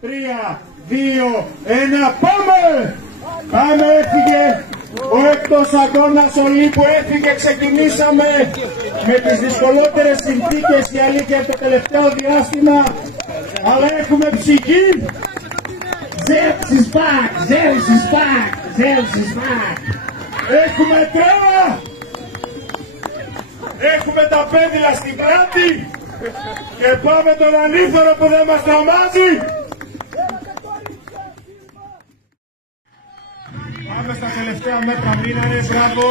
3, 2, 1, πάμε! Πάμε, έφυγε ο εκτός αγώνας Ολύμπου, έφυγε, ξεκινήσαμε με τις δυσκολότερες συνθήκες, η αλήθεια, το τελευταίο διάστημα, αλλά έχουμε ψυχή. Zeus is back, Zeus is back, Zeus is back. Έχουμε τρέλα, έχουμε τα πέδιλα στην πλάτη και πάμε τον ανήφορο που δεν μας τρομάζει. Πάμε στα τελευταία μέτρα, μείνανε, μπράβο.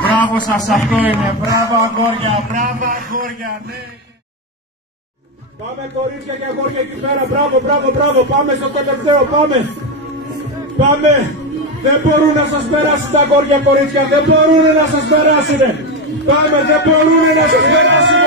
Μπράβο σας, αυτό είναι, μπράβο αγόρια, ναι. Πάμε κορίτσια και αγόρια εκεί πέρα, μπράβο, πάμε στο τελευταίο, πάμε. Δεν μπορούν να σας περάσουν τα αγόρια κορίτσια, δεν μπορούν να σας περάσουν. Πάμε, δεν μπορούν να σας περάσουν.